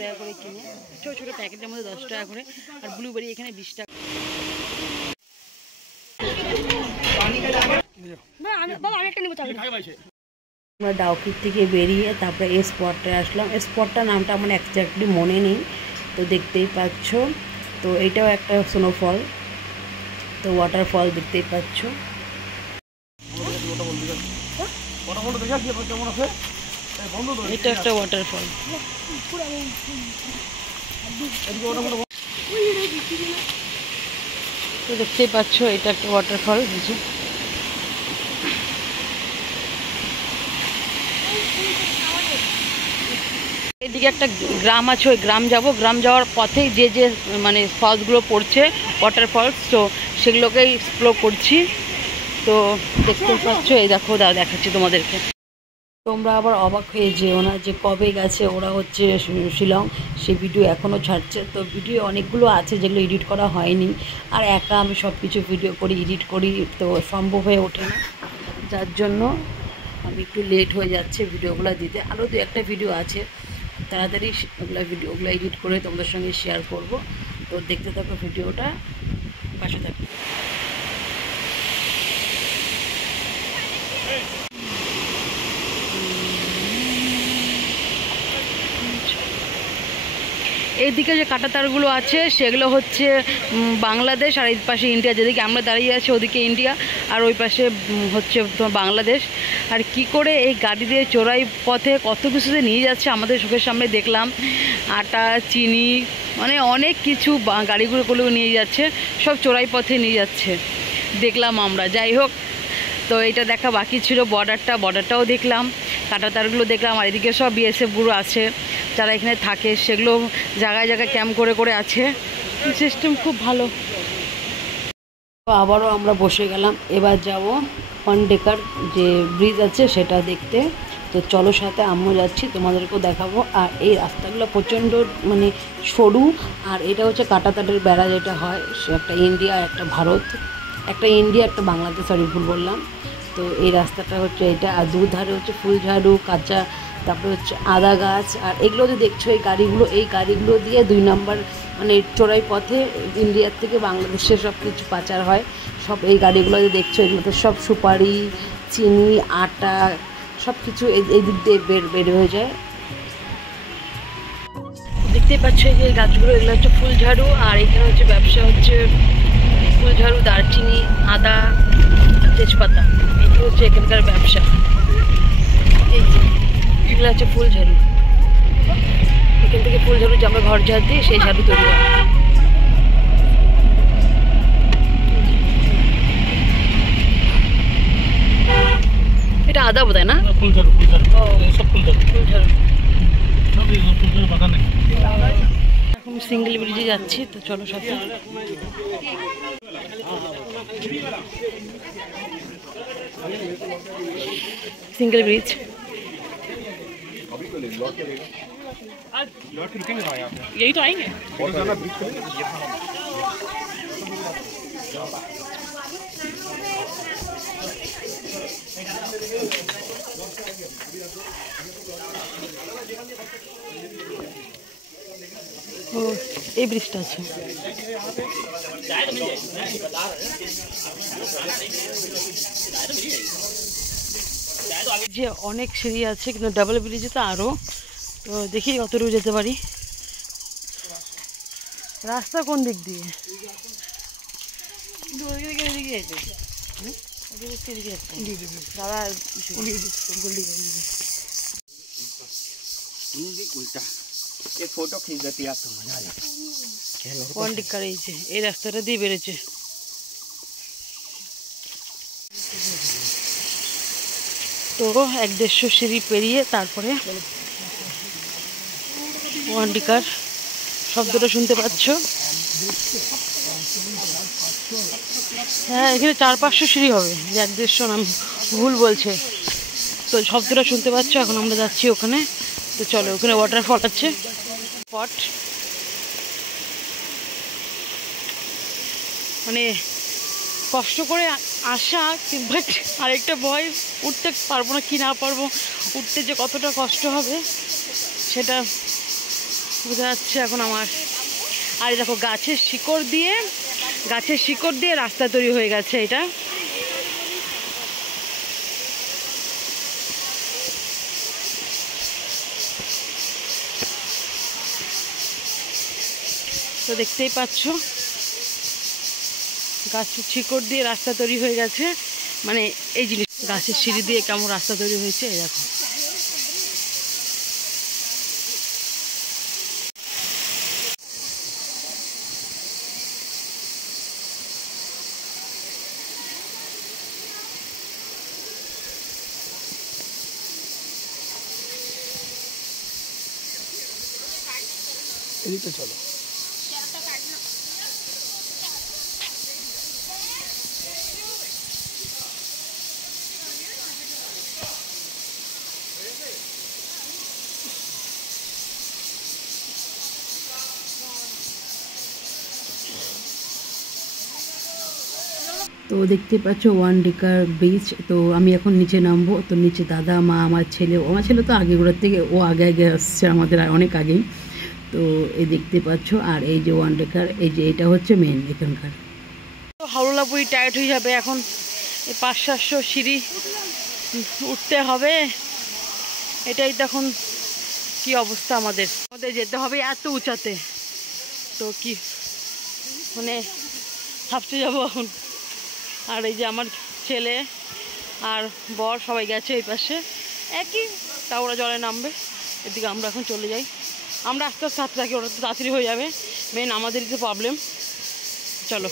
টাকা করে কিনে ছোটো ছোটো প্যাকেটের মধ্যে 10 টাকা করে, আর ব্লুবেরি এখানে 20 টাকা। আমরা ডাউকির থেকে বেরিয়ে তারপরে এই স্পটে আসলাম। এই স্পটটার নামটা আমার এক্স্যাক্টলি মনে নেই, তো দেখতেই পাচ্ছ। তো এটাও একটা স্নোফল, তো ওয়াটারফল দেখতেই পাচ্ছ। এটা একটা ওয়াটারফল, তো দেখতেই পাচ্ছ এটা একটা ওয়াটারফল। এদিকে একটা গ্রাম আছে, ওই গ্রাম যাব। গ্রাম যাওয়ার পথেই যে যে মানে ফলসগুলো পড়ছে, ওয়াটারফলস, তো সেগুলোকেই এক্সপ্লোর করছি। তো দেখতে পাচ্ছ, এই দেখো দেখাচ্ছি তোমাদেরকে। তোমরা আবার অবাক হয়ে যেও না যে কবে গেছে ওরা হচ্ছে শিলং, সে ভিডিও এখনও ছাড়ছে। তো ভিডিও অনেকগুলো আছে যেগুলো এডিট করা হয়নি, আর একা আমি সব কিছু ভিডিও করি, এডিট করি, তো সম্ভব হয়ে ওঠে না, যার জন্য আমি একটু লেট হয়ে যাচ্ছে ভিডিওগুলো দিতে। আরও দু একটা ভিডিও আছে, তাড়াতাড়ি ওগুলো এডিট করে তোমাদের সঙ্গে শেয়ার করব। তো দেখতে থাকো ভিডিওটা, পাশে থাকো। এইদিকে যে কাঁটাতারগুলো আছে সেগুলো হচ্ছে বাংলাদেশ, আর এই পাশে ইন্ডিয়া। যেদিকে আমরা দাঁড়িয়ে আছি ওদিকে ইন্ডিয়া, আর ওই পাশে হচ্ছে তোমার বাংলাদেশ। আর কি করে এই গাড়ি দিয়ে চোরাই পথে কত কিছুতে নিয়ে যাচ্ছে আমাদের চোখের সামনে দেখলাম। আটা, চিনি, মানে অনেক কিছু গাড়িগুলো নিয়ে যাচ্ছে, সব চোরাই পথে নিয়ে যাচ্ছে দেখলাম আমরা। যাই হোক, তো এটা দেখা বাকি ছিল, বর্ডারটাও দেখলাম, কাঁটাতারগুলো দেখলাম। আর এদিকে সব বিএসএফগুলো আছে যারা এখানে থাকে, সেগুলো জায়গায় জায়গায় ক্যাম্প করে করে আছে। সিস্টেম খুব ভালো। তো আবারও আমরা বসে গেলাম, এবার যাব ওয়ানডেকার যে ব্রিজ আছে সেটা দেখতে। তো চলো সাথে, আমিও যাচ্ছি, তোমাদেরকেও দেখাবো। আর এই রাস্তাগুলো প্রচণ্ড মানে সরু, আর এটা হচ্ছে কাঁটাতারের বেড়া যেটা হয়, সে একটা ইন্ডিয়া একটা ভারত, একটা ইন্ডিয়া একটা বাংলাদেশ, সরি ভুল বললাম। তো এই রাস্তাটা হচ্ছে এটা, আর দুধারে হচ্ছে ফুলঝাড়ু, কাঁচা, তারপরে হচ্ছে আদা গাছ। আর এগুলো যে দেখছো এই গাড়িগুলো দিয়ে 2 নম্বর মানে চোরাই পথে ইন্ডিয়ার থেকে বাংলাদেশে সব কিছু পাচার হয়। সব এই গাড়িগুলো যে দেখছো, এগুলোতে সব সুপারি, চিনি, আটা, সব কিছু এই দিক দিয়ে বের হয়ে যায়। দেখতেই পাচ্ছ এই যে গাছগুলো, এগুলো হচ্ছে ফুলঝাড়ু। আর এখানে হচ্ছে ব্যবসা হচ্ছে ফুলঝাড়ু, দারচিনি, আদা, তেজপাতা, এগুলো হচ্ছে এখানকার ব্যবসা। এই যে এগুলো হচ্ছে ফুলঝাড়ু, এখান থেকে ফুলঝাড়ু যে আমরা ঘর ঝাড় দিই সেই ঝাড়ু তৈরি হয়। এটা আদা বোধ হয় না, ফুলঝাড়ু। এখন সিঙ্গেল ব্রিজে যাচ্ছি, তো চলো সাথে। सिंगल ब्रिज यही तो आएंगे। ও এই ব্রিজটা আছে। যে অনেক সিঁড়ি আছে, কিন্তু ডাবল ব্রিজে তো আরও। তো দেখি কতটুকু যেতে পারি। রাস্তা কোন দিক দিয়ে? এই রাস্তাটা দিয়ে বেড়েছে। তো 150 সিঁড়ি পেরিয়ে তারপরে ওয়ান্ডিকার শব্দটা শুনতে পাচ্ছ। হ্যাঁ, এখানে 400-500 সিঁড়ি হবে, 150 না, ভুল বলছে। তো শব্দটা শুনতে পাচ্ছ। এখন আমরা যাচ্ছি ওখানে। তো চলো, ওখানে ওয়াটারফল আছে, স্পট মানে কষ্ট করে আসা, বাট আরেকটা ভয়, উঠতে পারবো না কি না পারবো, উঠতে যে কতটা কষ্ট হবে সেটা বোঝা যাচ্ছে এখন আমার। আর এই দেখো গাছের শিকড় দিয়ে রাস্তা তৈরি হয়ে গেছে। এটা তো দেখতেই পাচ্ছ, গাছের শিকড় দিয়ে রাস্তা তৈরি হয়ে গেছে। মানে এই জিনিস গাছের সিঁড়ি দিয়ে কেমন রাস্তা তৈরি হয়েছে এই দেখো। এদিকে চলো। তো দেখতে পাচ্ছ ওয়ান্ডিকার বিচ। তো আমি এখন নিচে নামবো। তো নিচে দাদা, মা, আমার ছেলে তো আগে ঘোরার থেকে ও আগে আসছে আমাদের অনেক আগেই। তো এই দেখতে পাচ্ছ। আর এই যে ওয়ান্ডিকার, এই যে এটা হচ্ছে মেন এখানকার। হাওড়া পুরি টায়ার্ড হয়ে যাবে এখন। এই 500-700 সিঁড়ি উঠতে হবে। এটাই তখন কি অবস্থা আমাদের যেতে হবে এত উঁচাতে। তো কি মানে হাঁপতে যাবো এখন। আর এই যে আমার ছেলে আর বর সবাই গেছে এই পাশে একই, তা ওরা জলে নামবে। এদিকে আমরা এখন চলে যাই। আমরা আস্তে আস্তে হাঁটতে থাকি, ওরা তো তাড়াতাড়ি হয়ে যাবে। মেন আমাদেরই তো প্রবলেম। চলো।